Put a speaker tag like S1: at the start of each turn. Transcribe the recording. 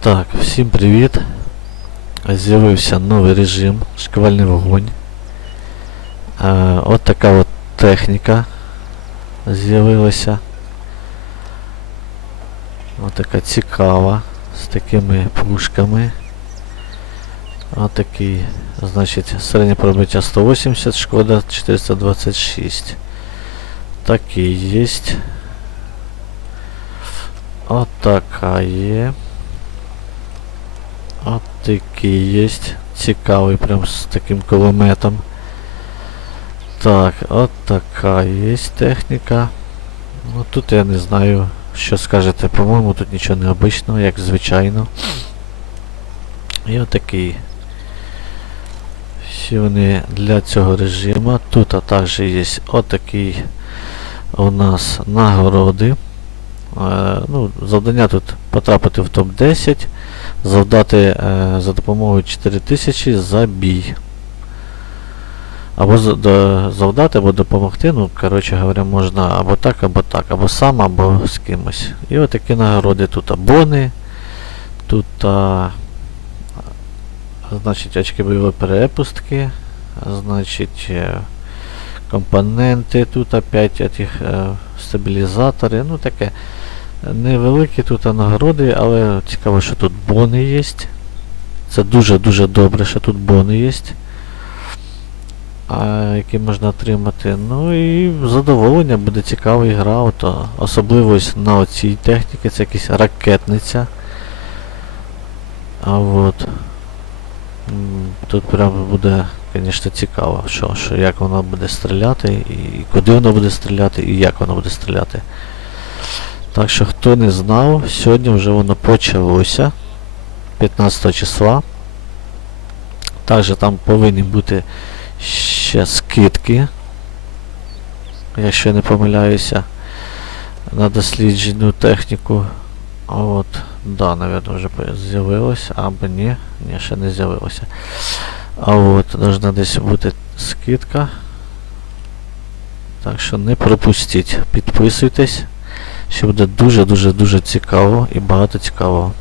S1: Так, всім привіт. З'явився новий режим, шквальний вогонь. Е, от така от техніка з'явилася. От така цікава, з такими пушками. От такий, значить, середнє пробиття 180, шкода 426. Такий є. От така є. От такий є. Цікавий, прям з таким кулеметом. Так, от така є техніка. Ну тут я не знаю, що скажете. По-моєму, тут нічого необичного, як звичайно. І отакий. Всі вони для цього режиму. Тут а також є отакий у нас нагороди. Е, ну, завдання тут потрапити в топ-10, завдати е, за допомогою 4000 за бій. Або завдати, або допомогти, ну, коротше говоря, можна або так, або так, або сам, або з кимось. І отакі нагороди тут бони, тут а, значить очки бойової перепустки, значить е, компоненти, тут опять этих, е, стабілізатори, ну таке. Невеликі тут нагороди, але цікаво, що тут бони є. Це дуже-дуже добре, що тут бони є. А, які можна отримати. Ну і задоволення буде цікава гра. Ото, особливо ось на оцій техніці, це якась ракетниця. А от. Тут прямо буде, звісно, цікаво, що, що як вона буде стріляти, і куди вона буде стріляти, і як вона буде стріляти. Так що хто не знав, сьогодні вже воно почалося 15 числа. Також там повинні бути ще скидки, якщо я не помиляюся, на досліджену техніку. От, да, напевно, вже з'явилось, або ні, ні, ще не з'явилося. А от, должна десь бути скидка. Так що не пропустіть, підписуйтесь. Ще буде дуже-дуже-дуже цікаво і багато цікавого.